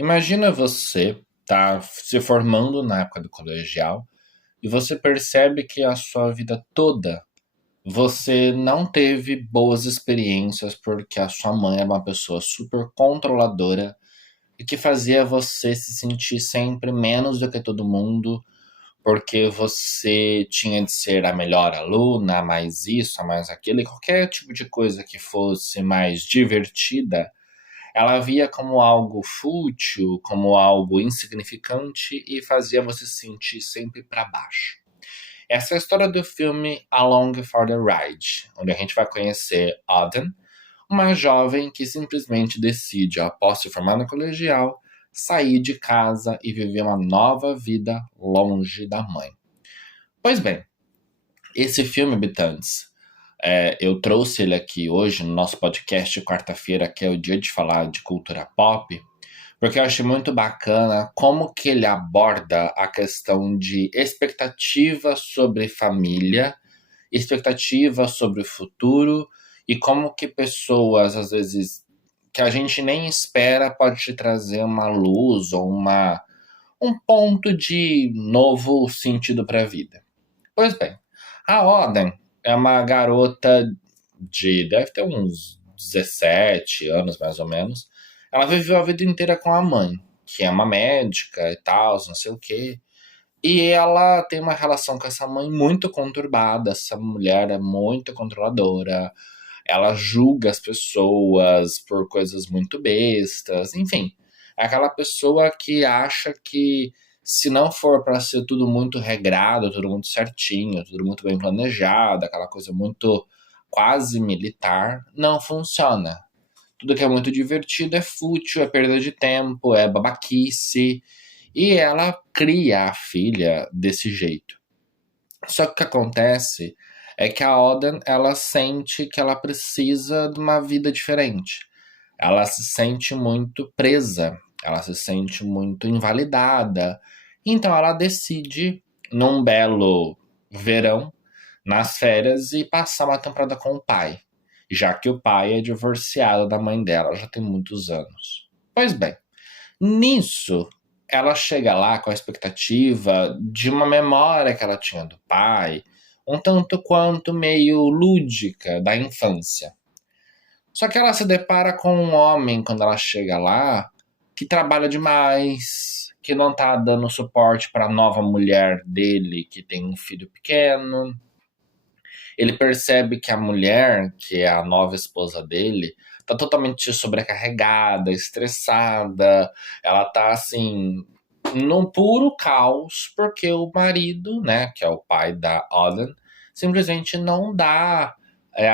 Imagina você tá se formando na época do colegial e você percebe que a sua vida toda você não teve boas experiências porque a sua mãe era uma pessoa super controladora e que fazia você se sentir sempre menos do que todo mundo, porque você tinha de ser a melhor aluna, mais isso, mais aquilo, e qualquer tipo de coisa que fosse mais divertida, ela via como algo fútil, como algo insignificante e fazia você se sentir sempre para baixo. Essa é a história do filme Along for the Ride, onde a gente vai conhecer Auden, uma jovem que simplesmente decide, após se formar no colegial, sair de casa e viver uma nova vida longe da mãe. Pois bem, esse filme, habitantes, eu trouxe ele aqui hoje no nosso podcast, quarta-feira, que é o dia de falar de cultura pop, porque eu achei muito bacana como que ele aborda a questão de expectativa sobre família, expectativa sobre o futuro e como que pessoas, às vezes, que a gente nem espera pode te trazer uma luz ou um ponto de novo sentido para a vida. Pois bem, a Oden é uma garota deve ter uns 17 anos mais ou menos. Ela viveu a vida inteira com a mãe, que é uma médica e tal, não sei o quê. E ela tem uma relação com essa mãe muito conturbada. Essa mulher é muito controladora. Ela julga as pessoas por coisas muito bestas. Enfim, é aquela pessoa que acha que se não for para ser tudo muito regrado, tudo muito certinho, tudo muito bem planejado, aquela coisa muito quase militar, não funciona. Tudo que é muito divertido é fútil, é perda de tempo, é babaquice. E ela cria a filha desse jeito. Só que o que acontece é que a Oden, ela sente que ela precisa de uma vida diferente. Ela se sente muito presa, ela se sente muito invalidada. Então ela decide, num belo verão, nas férias, e passar uma temporada com o pai, já que o pai é divorciado da mãe dela já tem muitos anos. Pois bem, nisso, ela chega lá com a expectativa de uma memória que ela tinha do pai, um tanto quanto meio lúdica da infância. Só que ela se depara com um homem quando ela chega lá que trabalha demais, que não tá dando suporte para a nova mulher dele que tem um filho pequeno. Ele percebe que a mulher, que é a nova esposa dele, tá totalmente sobrecarregada, estressada. Ela tá assim, num puro caos, porque o marido, né, que é o pai da Auden, simplesmente não dá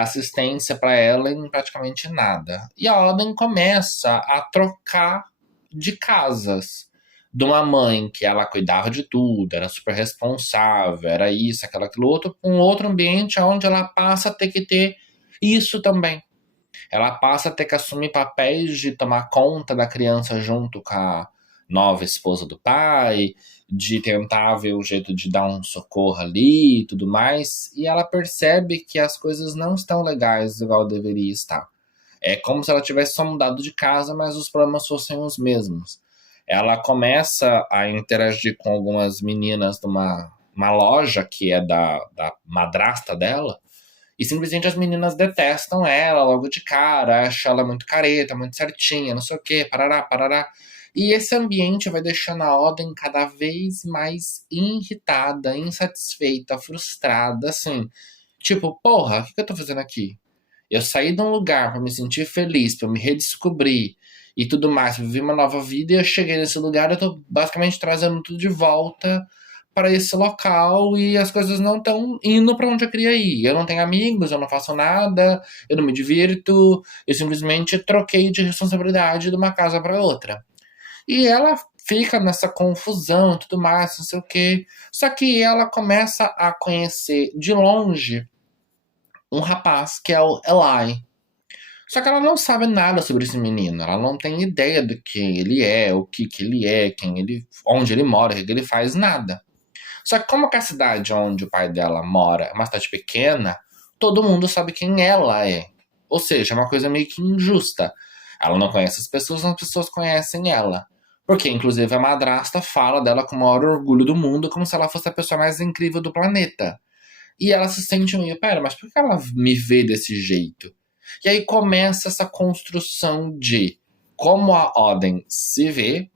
assistência para ela em praticamente nada. E a Auden começa a trocar de casas de uma mãe que ela cuidava de tudo, era super responsável, era isso, aquilo outro, para um outro ambiente onde ela passa a ter que ter isso também. Ela passa a ter que assumir papéis de tomar conta da criança junto com a nova esposa do pai, de tentar ver o jeito de dar um socorro ali e tudo mais, e ela percebe que as coisas não estão legais igual deveria estar. É como se ela tivesse só mudado de casa, mas os problemas fossem os mesmos. Ela começa a interagir com algumas meninas numa uma loja que é da madrasta dela, e simplesmente as meninas detestam ela logo de cara, acham ela muito careta, muito certinha, não sei o que, parará, parará. E esse ambiente vai deixando a Oden cada vez mais irritada, insatisfeita, frustrada, assim. Tipo, porra, o que eu tô fazendo aqui? Eu saí de um lugar pra me sentir feliz, pra me redescobrir e tudo mais, pra viver uma nova vida, e eu cheguei nesse lugar, eu tô basicamente trazendo tudo de volta para esse local e as coisas não estão indo para onde eu queria ir. Eu não tenho amigos, eu não faço nada, eu não me divirto, eu simplesmente troquei de responsabilidade de uma casa para outra. E ela fica nessa confusão e tudo mais, não sei o quê. Só que ela começa a conhecer de longe um rapaz que é o Eli. Só que ela não sabe nada sobre esse menino. Ela não tem ideia do que ele é, o que ele é, quem ele, onde ele mora, o que ele faz, nada. Só que como que a cidade onde o pai dela mora é uma cidade pequena, todo mundo sabe quem ela é. Ou seja, é uma coisa meio que injusta. Ela não conhece as pessoas conhecem ela. Porque, inclusive, a madrasta fala dela com o maior orgulho do mundo, como se ela fosse a pessoa mais incrível do planeta. E ela se sente meio, pera, mas por que ela me vê desse jeito? E aí começa essa construção de como a Oden se vê,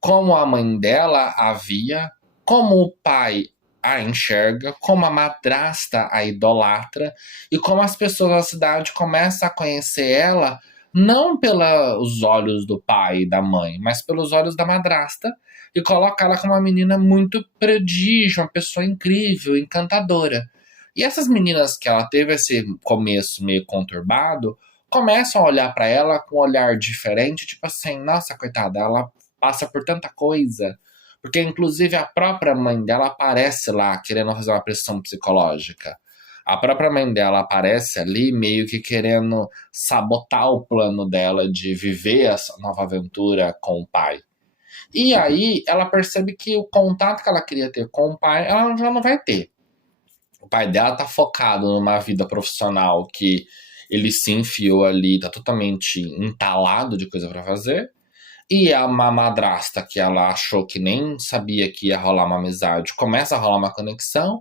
como a mãe dela a via, como o pai a enxerga, como a madrasta a idolatra, e como as pessoas da cidade começam a conhecer ela não pelos olhos do pai e da mãe, mas pelos olhos da madrasta, e coloca ela como uma menina muito prodígio, uma pessoa incrível, encantadora. E essas meninas que ela teve esse começo meio conturbado, começam a olhar pra ela com um olhar diferente, tipo assim, nossa, coitada, ela passa por tanta coisa. Porque, inclusive, a própria mãe dela aparece lá querendo fazer uma pressão psicológica. A própria mãe dela aparece ali meio que querendo sabotar o plano dela de viver essa nova aventura com o pai. E aí ela percebe que o contato que ela queria ter com o pai, ela já não vai ter. O pai dela tá focado numa vida profissional que ele se enfiou ali, tá totalmente entalado de coisa pra fazer. E a madrasta, que ela achou que nem sabia que ia rolar uma amizade, começa a rolar uma conexão.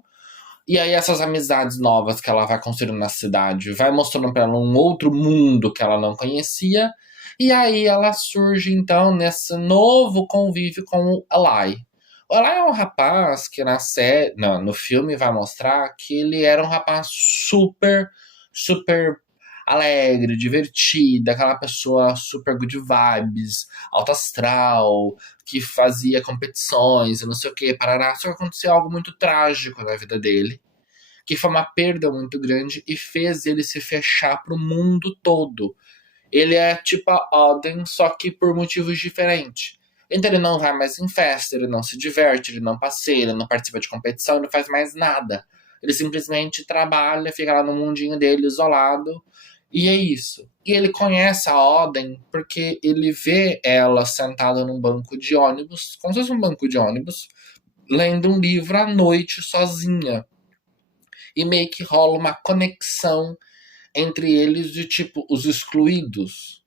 E aí essas amizades novas que ela vai construindo na cidade vai mostrando pra ela um outro mundo que ela não conhecia. E aí ela surge então nesse novo convívio com o Eli. O Eli é um rapaz que na série, não, no filme vai mostrar que ele era um rapaz super, super alegre, divertido, aquela pessoa super good vibes, alto astral, que fazia competições e não sei o que, parará. Só que aconteceu algo muito trágico na vida dele, que foi uma perda muito grande e fez ele se fechar pro mundo todo. Ele é tipo a Oden, só que por motivos diferentes. Então ele não vai mais em festa, ele não se diverte, ele não passeia, ele não participa de competição, ele não faz mais nada. Ele simplesmente trabalha, fica lá no mundinho dele, isolado, e é isso. E ele conhece a Oden porque ele vê ela sentada num banco de ônibus, como se fosse um banco de ônibus, lendo um livro à noite sozinha. E meio que rola uma conexão entre eles de tipo os excluídos.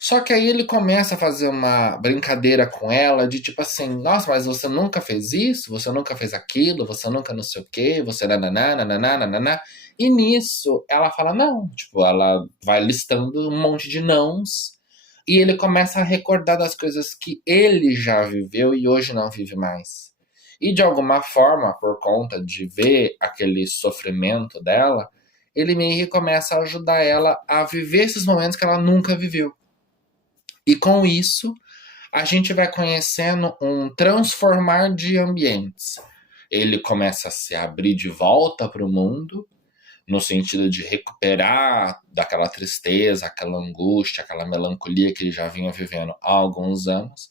Só que aí ele começa a fazer uma brincadeira com ela de tipo assim, nossa, mas você nunca fez isso, você nunca fez aquilo, você nunca não sei o quê, você nananá, nananá, nananá. E nisso ela fala não, tipo, ela vai listando um monte de nãos e ele começa a recordar das coisas que ele já viveu e hoje não vive mais. E de alguma forma, por conta de ver aquele sofrimento dela, ele meio que começa a ajudar ela a viver esses momentos que ela nunca viveu. E com isso, a gente vai conhecendo um transformar de ambientes. Ele começa a se abrir de volta para o mundo, no sentido de recuperar daquela tristeza, aquela angústia, aquela melancolia que ele já vinha vivendo há alguns anos.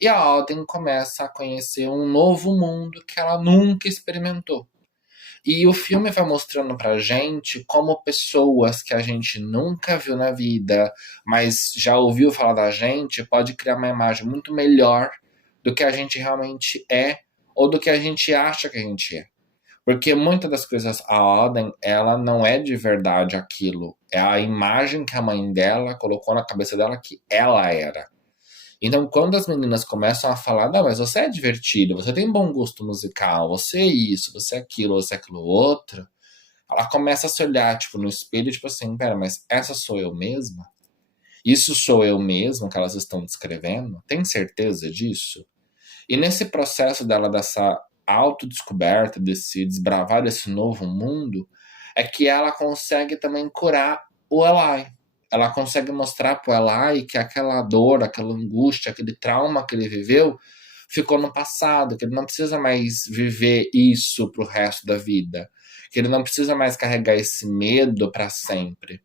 E a Alden começa a conhecer um novo mundo que ela nunca experimentou. E o filme vai mostrando pra gente como pessoas que a gente nunca viu na vida, mas já ouviu falar da gente, pode criar uma imagem muito melhor do que a gente realmente é ou do que a gente acha que a gente é. Porque muitas das coisas, a Oden, ela não é de verdade aquilo. É a imagem que a mãe dela colocou na cabeça dela que ela era. Então, quando as meninas começam a falar, não, mas você é divertido, você tem bom gosto musical, você é isso, você é aquilo outro, ela começa a se olhar, tipo, no espelho, tipo assim, pera, mas essa sou eu mesma? Isso sou eu mesma que elas estão descrevendo? Tem certeza disso? E nesse processo dela, dessa autodescoberta, desse desbravar desse novo mundo, é que ela consegue também curar o Eli. Ela consegue mostrar pro Eli que aquela dor, aquela angústia, aquele trauma que ele viveu ficou no passado, que ele não precisa mais viver isso pro resto da vida, que ele não precisa mais carregar esse medo para sempre,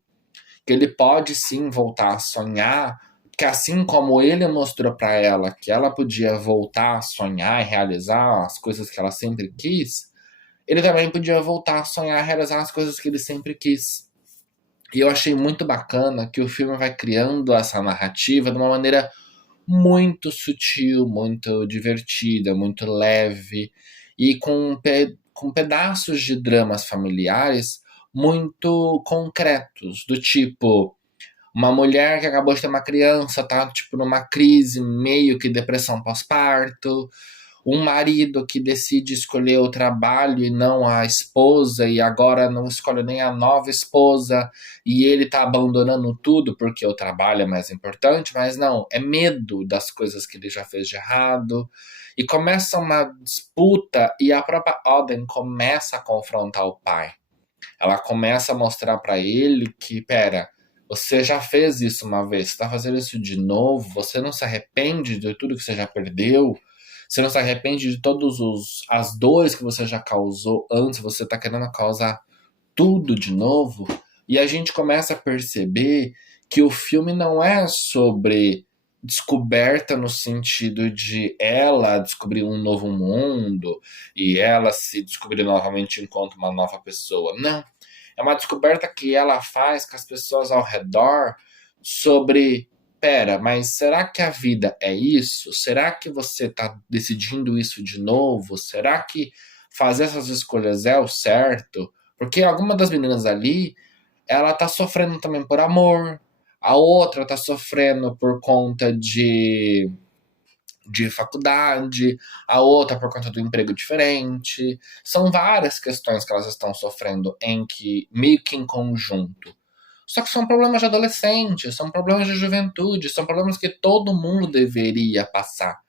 que ele pode sim voltar a sonhar, que assim como ele mostrou para ela que ela podia voltar a sonhar e realizar as coisas que ela sempre quis, ele também podia voltar a sonhar e realizar as coisas que ele sempre quis. E eu achei muito bacana que o filme vai criando essa narrativa de uma maneira muito sutil, muito divertida, muito leve e com pedaços de dramas familiares muito concretos, do tipo, Uma mulher que acabou de ter uma criança, tá, tipo, numa crise, meio que depressão pós-parto. Um marido que decide escolher o trabalho e não a esposa, e agora não escolhe nem a nova esposa, e ele tá abandonando tudo porque o trabalho é mais importante, mas não, é medo das coisas que ele já fez de errado. E começa uma disputa, e a própria Oden começa a confrontar o pai. Ela começa a mostrar pra ele que, pera, você já fez isso uma vez, você tá fazendo isso de novo, você não se arrepende de tudo que você já perdeu, você não se arrepende de todas as dores que você já causou antes, você tá querendo causar tudo de novo. E a gente começa a perceber que o filme não é sobre descoberta no sentido de ela descobrir um novo mundo e ela se descobrir novamente enquanto uma nova pessoa. Não. É uma descoberta que ela faz com as pessoas ao redor sobre, pera, mas será que a vida é isso? Será que você está decidindo isso de novo? Será que fazer essas escolhas é o certo? Porque alguma das meninas ali, ela tá sofrendo também por amor, a outra tá sofrendo por conta de faculdade, a outra por conta do emprego diferente. São várias questões que elas estão sofrendo meio que em conjunto. Só que são problemas de adolescente, são problemas de juventude, são problemas que todo mundo deveria passar.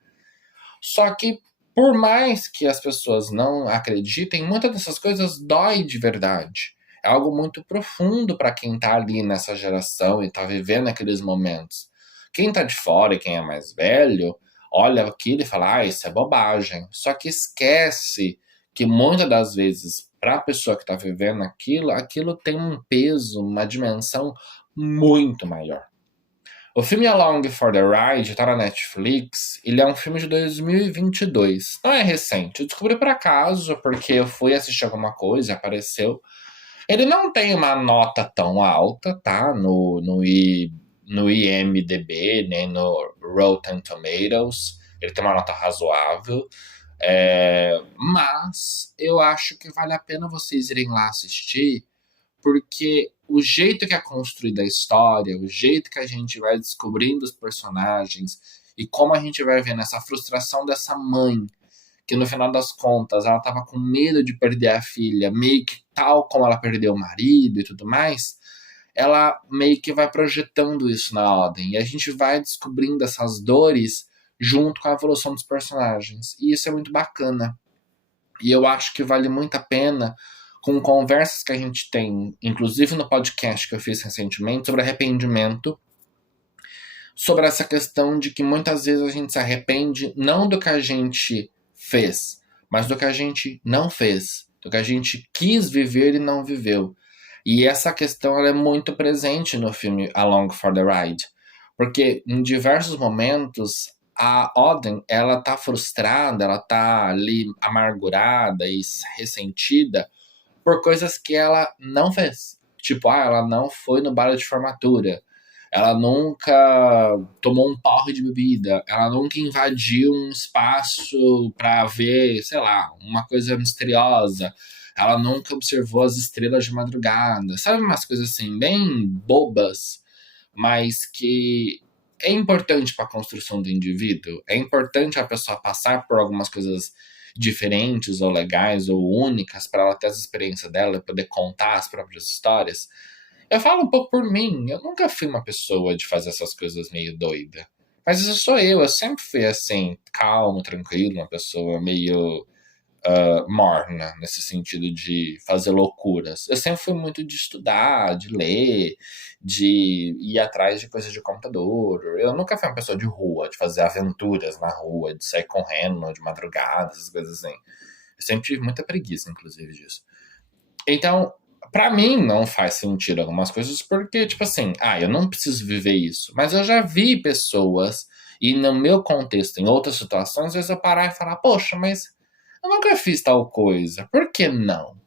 Só que, por mais que as pessoas não acreditem, muitas dessas coisas dói de verdade. É algo muito profundo para quem tá ali nessa geração e tá vivendo aqueles momentos. Quem tá de fora e quem é mais velho, olha aquilo e fala, ah, isso é bobagem. Só que esquece que muitas das vezes, para a pessoa que está vivendo aquilo tem um peso, uma dimensão muito maior. O filme Along for the Ride tá na Netflix. Ele é um filme de 2022. Não é recente. Eu descobri por acaso, porque eu fui assistir alguma coisa e apareceu. Ele não tem uma nota tão alta, tá? No IMDb, nem no Rotten Tomatoes. Ele tem uma nota razoável. Mas eu acho que vale a pena vocês irem lá assistir, porque o jeito que é construída a história, o jeito que a gente vai descobrindo os personagens e como a gente vai vendo essa frustração dessa mãe, que no final das contas ela tava com medo de perder a filha, meio que tal como ela perdeu o marido e tudo mais, ela meio que vai projetando isso na Oden. E a gente vai descobrindo essas dores junto com a evolução dos personagens. E isso é muito bacana. E eu acho que vale muito a pena, com conversas que a gente tem, inclusive no podcast que eu fiz recentemente, sobre arrependimento, sobre essa questão de que muitas vezes a gente se arrepende não do que a gente fez, mas do que a gente não fez, do que a gente quis viver e não viveu. E essa questão ela é muito presente no filme Along for the Ride, porque em diversos momentos a Oden, ela tá frustrada, ela tá ali amargurada e ressentida por coisas que ela não fez. Tipo, ela não foi no baile de formatura, ela nunca tomou um porre de bebida, ela nunca invadiu um espaço pra ver, sei lá, uma coisa misteriosa, ela nunca observou as estrelas de madrugada, sabe, umas coisas assim, bem bobas, mas que é importante para a construção do indivíduo, é importante a pessoa passar por algumas coisas diferentes ou legais ou únicas para ela ter as experiências dela e poder contar as próprias histórias. Eu falo um pouco por mim, eu nunca fui uma pessoa de fazer essas coisas meio doida. Mas isso sou eu sempre fui assim, calmo, tranquilo, uma pessoa meio morna, nesse sentido de fazer loucuras. Eu sempre fui muito de estudar, de ler, de ir atrás de coisas de computador. Eu nunca fui uma pessoa de rua, de fazer aventuras na rua, de sair correndo de madrugada, essas coisas assim. Eu sempre tive muita preguiça, inclusive, disso. Então, pra mim, não faz sentido algumas coisas, porque, tipo assim, eu não preciso viver isso. Mas eu já vi pessoas, e no meu contexto, em outras situações, às vezes eu parar e falar, poxa, mas eu nunca fiz tal coisa, por que não?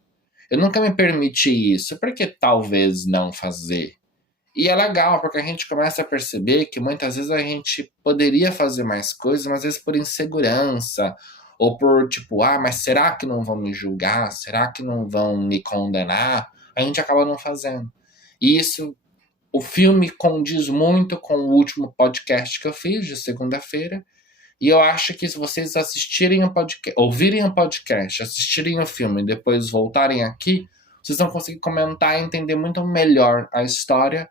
Eu nunca me permiti isso, por que talvez não fazer? E é legal, porque a gente começa a perceber que muitas vezes a gente poderia fazer mais coisas, mas às vezes por insegurança, ou por tipo, mas será que não vão me julgar? Será que não vão me condenar? A gente acaba não fazendo. E isso O filme condiz muito com o último podcast que eu fiz, de segunda-feira. E eu acho que se vocês assistirem o podcast, ouvirem o podcast, assistirem o filme e depois voltarem aqui, vocês vão conseguir comentar e entender muito melhor a história.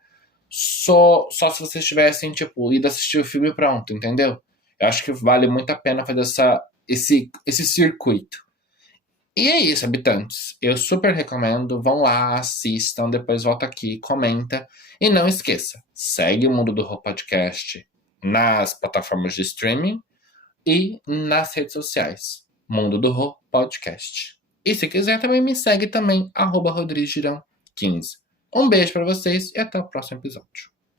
Só se vocês tivessem, tipo, ido assistir o filme e pronto, entendeu? Eu acho que vale muito a pena fazer esse circuito. E é isso, habitantes. Eu super recomendo. Vão lá, assistam, depois volta aqui, comenta. E não esqueça, segue o Mundo do Rô Podcast nas plataformas de streaming e nas redes sociais. Mundo do Rô Podcast. E se quiser também me segue também, @RodriguesGirão15. Um beijo pra vocês e até o próximo episódio.